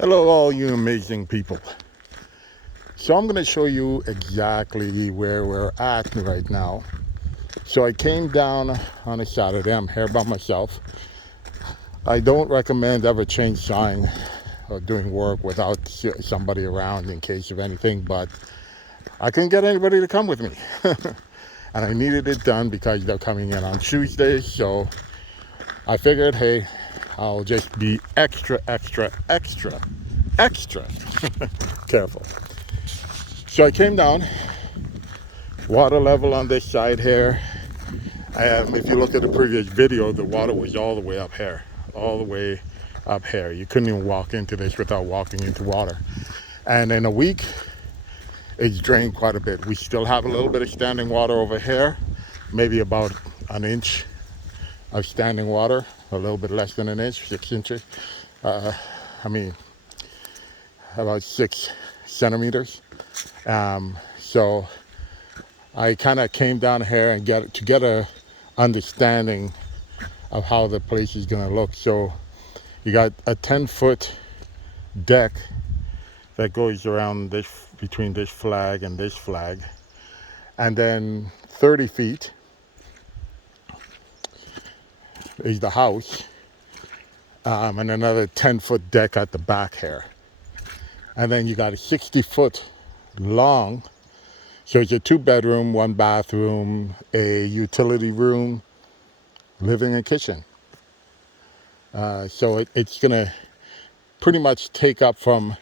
Hello, all you amazing people. So, I'm going to show you exactly where we're at right now. So, I came down on a Saturday. I'm here by myself. I don't recommend ever change sign or doing work without somebody around in case of anything, but I couldn't get anybody to come with me. And I needed it done because they're coming in on Tuesday. So, I figured, hey, I'll just be extra careful. So, I came down. Water level on this side here. If you look at the previous video, the water was all the way up here, all the way up here. You couldn't even walk into this without walking into water. And in a week, it's drained quite a bit. We still have a little bit of standing water over here, maybe about an inch of standing water, a little bit less than an inch, 6 inches. Uh, I mean, about 6 centimeters. So I kind of came down here and get a understanding of how the place is going to look. So you got a 10-foot deck that goes around this, between this flag and this flag, and then 30 feet is the house, and another 10-foot deck at the back here, and then you got a 60-foot long. So it's a 2-bedroom, 1 bathroom, a utility room, living and kitchen. So it's gonna pretty much take up from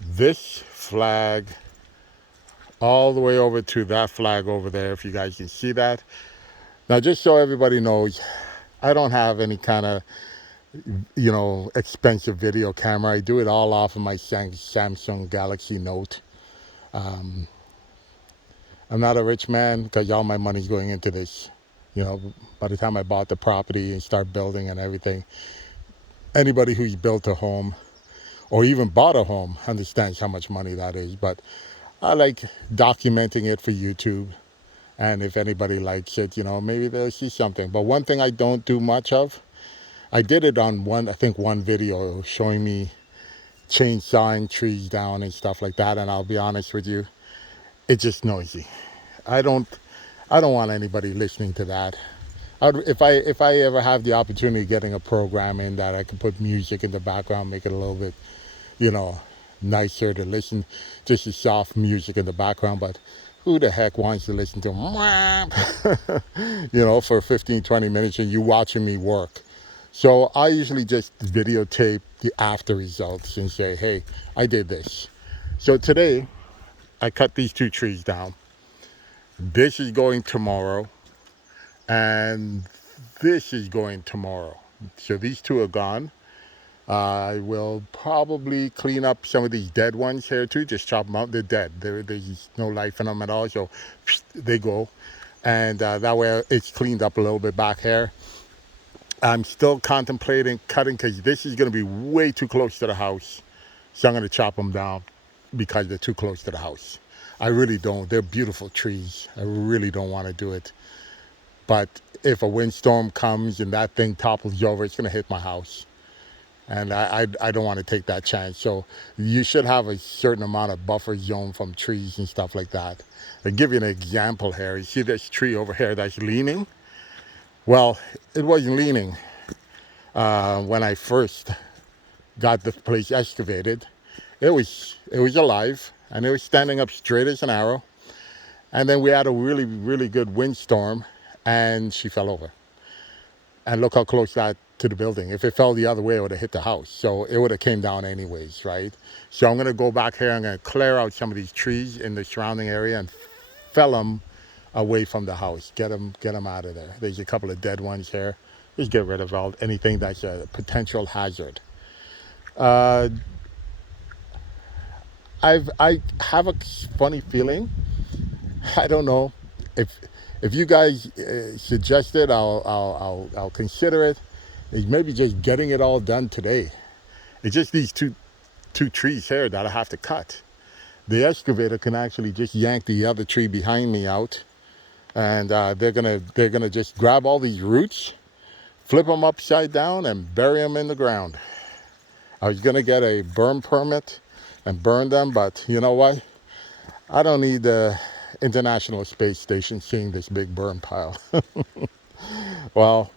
this flag all the way over to that flag over there, if you guys can see that. Now, just so everybody knows, I don't have any kind of, expensive video camera. I do it all off of my Samsung Galaxy Note. I'm not a rich man because all my money's going into this. By the time I bought the property and start building and everything, anybody who's built a home or even bought a home understands how much money that is. But I like documenting it for YouTube. And if anybody likes it, maybe they'll see something. But one thing I don't do much of, I did it on one video showing me chainsawing trees down and stuff like that. And I'll be honest with you, it's just noisy. I don't, I don't want anybody listening to that. If I ever have the opportunity of getting a program in that I can put music in the background, make it a little bit, you know, nicer to listen, just the soft music in the background. But who the heck wants to listen to for 15, 20 minutes and you watching me work? So I usually just videotape the after results and say, hey, I did this. So today I cut these 2 trees down. This is going tomorrow, and this is going tomorrow. So these 2 are gone. I will probably clean up some of these dead ones here too. Just chop them out. They're dead. There's no life in them at all. So they go. And that way it's cleaned up a little bit back here. I'm still contemplating cutting because this is going to be way too close to the house. So I'm going to chop them down because they're too close to the house. I really don't. They're beautiful trees. I really don't want to do it. But if a windstorm comes and that thing topples over, it's going to hit my house. And I don't want to take that chance. So you should have a certain amount of buffer zone from trees and stuff like that. I'll give you an example here. You see this tree over here that's leaning? Well, it wasn't leaning when I first got the place excavated. It was alive and it was standing up straight as an arrow. And then we had a really, really good windstorm and she fell over. And look how close that to the building. If it fell the other way, it would have hit the house. So it would have came down anyways, right? So I'm going to go back here. I'm going to clear out some of these trees in the surrounding area and fell them away from the house. Get them out of there. There's a couple of dead ones here. Just get rid of anything that's a potential hazard. Uh, I have a funny feeling. I don't know if you guys suggest it, I'll consider it. It's maybe just getting it all done today. It's just these two trees here that I have to cut. The excavator can actually just yank the other tree behind me out, and they're gonna just grab all these roots, flip them upside down, and bury them in the ground. I was going to get a burn permit and burn them, but you know what? I don't need the International Space Station seeing this big burn pile. Well,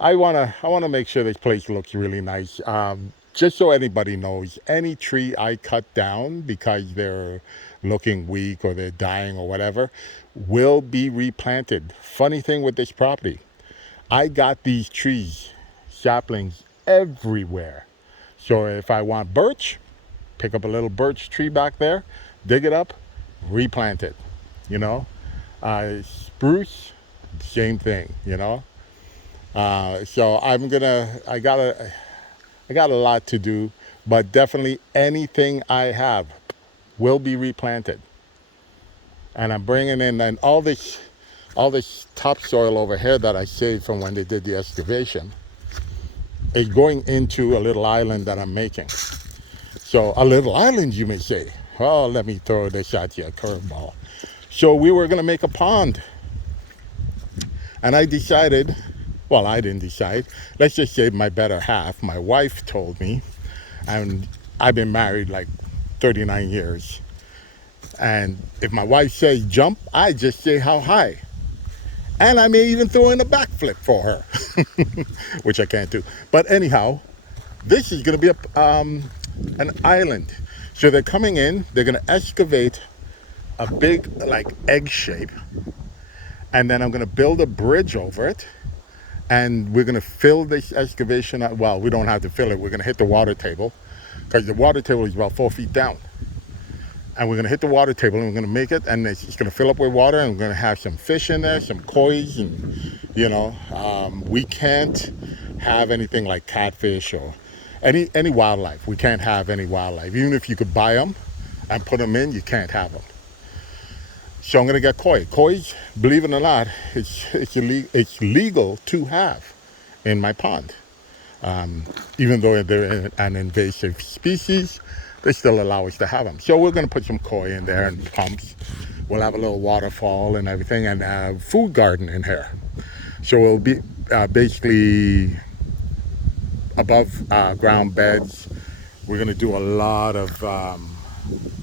I wanna make sure this place looks really nice. Just so anybody knows, any tree I cut down because they're looking weak or they're dying or whatever will be replanted. Funny thing with this property, I got these trees, saplings everywhere. So if I want birch, pick up a little birch tree back there, dig it up, replant it. You know, spruce, same thing. So I got a lot to do, but definitely anything I have will be replanted. And I'm bringing in and all this topsoil over here that I saved from when they did the excavation is going into a little island that I'm making. So a little island, you may say. Oh, let me throw this at you, a curveball. So we were going to make a pond. And I decided, well, I didn't decide. Let's just say my better half, my wife told me, and I've been married like 39 years. And if my wife says jump, I just say how high. And I may even throw in a backflip for her, which I can't do. But anyhow, this is going to be an island. So they're coming in, they're going to excavate a big, like, egg shape. And then I'm going to build a bridge over it. And we're going to fill this excavation. Well, we don't have to fill it. We're going to hit the water table because the water table is about 4 feet down. And we're going to hit the water table and we're going to make it. And it's going to fill up with water. And we're going to have some fish in there, some koi's. And, we can't have anything like catfish or any wildlife. We can't have any wildlife. Even if you could buy them and put them in, you can't have them. So I'm going to get koi. Koi's, believe it or not, it's legal to have in my pond. Even though they're an invasive species, they still allow us to have them. So we're going to put some koi in there and pumps. We'll have a little waterfall and everything and a food garden in here. So it'll be basically above ground beds. We're going to do a lot of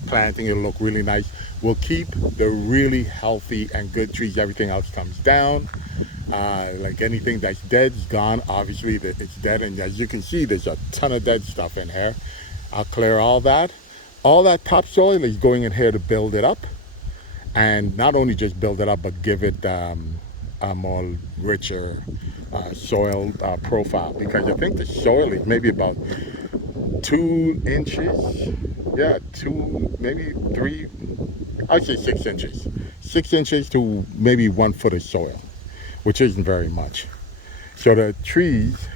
planting. It'll look really nice. We'll keep the really healthy and good trees. Everything else comes down. Like anything that's dead is gone. Obviously, it's dead. And as you can see, there's a ton of dead stuff in here. I'll clear all that. All that topsoil is going in here to build it up. And not only just build it up, but give it a more richer soil profile. Because I think the soil is maybe about 2 inches. Yeah, 2, maybe 3. I'd say 6 inches. 6 inches to maybe 1 foot of soil, which isn't very much. So the trees,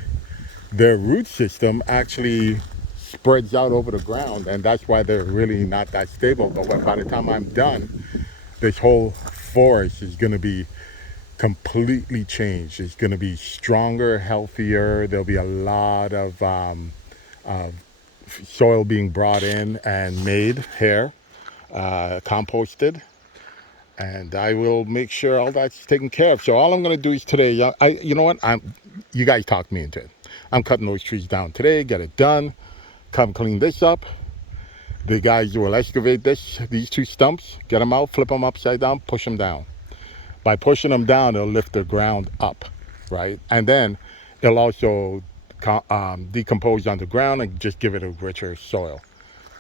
their root system actually spreads out over the ground, and that's why they're really not that stable. But by the time I'm done, this whole forest is going to be completely changed. It's going to be stronger, healthier. There'll be a lot of soil being brought in and made here, composted, and I will make sure all that's taken care of. So all I'm going to do is today, you know what? You guys talked me into it. I'm cutting those trees down today, get it done, come clean this up. The guys will excavate these 2 stumps, get them out, flip them upside down, push them down. By pushing them down, it'll lift the ground up, right? And then it'll also decompose underground and just give it a richer soil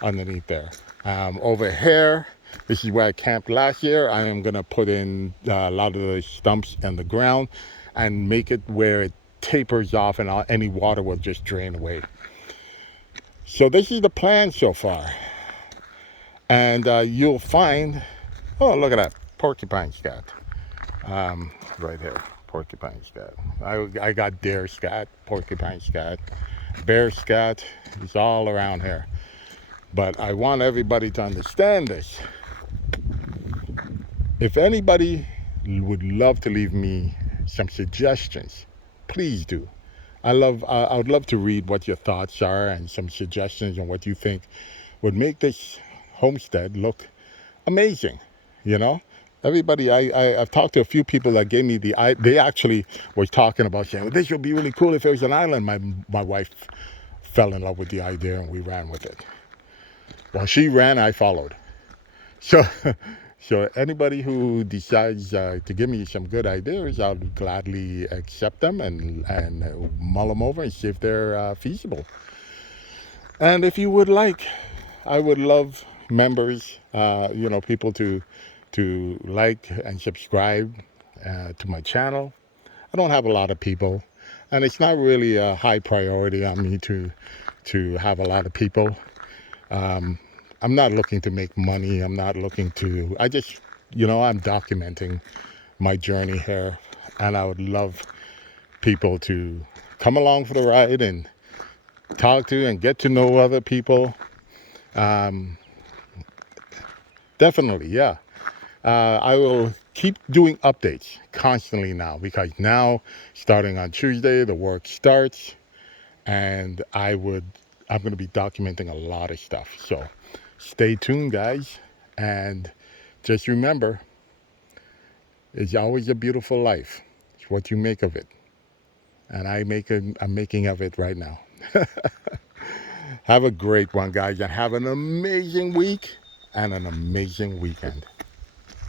underneath there. Over here, this is where I camped last year. I am going to put in a lot of the stumps in the ground and make it where it tapers off and any water will just drain away. So this is the plan so far. And you'll find, oh, look at that, porcupine scat. Right here, porcupine scat. I got deer scat, porcupine scat, bear scat. It's all around here. But I want everybody to understand this. If anybody would love to leave me some suggestions, please do. I would love to read what your thoughts are and some suggestions on what you think would make this homestead look amazing. Everybody, I've talked to a few people that gave me they actually were talking about saying, well, this would be really cool if it was an island. My wife fell in love with the idea and we ran with it. While she ran, I followed. So, so anybody who decides to give me some good ideas, I'll gladly accept them and mull them over and see if they're feasible. And if you would like, I would love members, people to like and subscribe to my channel. I don't have a lot of people, and it's not really a high priority on me to have a lot of people. I'm not looking to make money. I'm not looking to. I just, I'm documenting my journey here, and I would love people to come along for the ride and talk to and get to know other people. Definitely, yeah. I will keep doing updates constantly now, because now, starting on Tuesday, the work starts, and I'm going to be documenting a lot of stuff. So stay tuned, guys, and just remember, it's always a beautiful life. It's what you make of it, and I'm making of it right now. Have a great one, guys, and have an amazing week and an amazing weekend.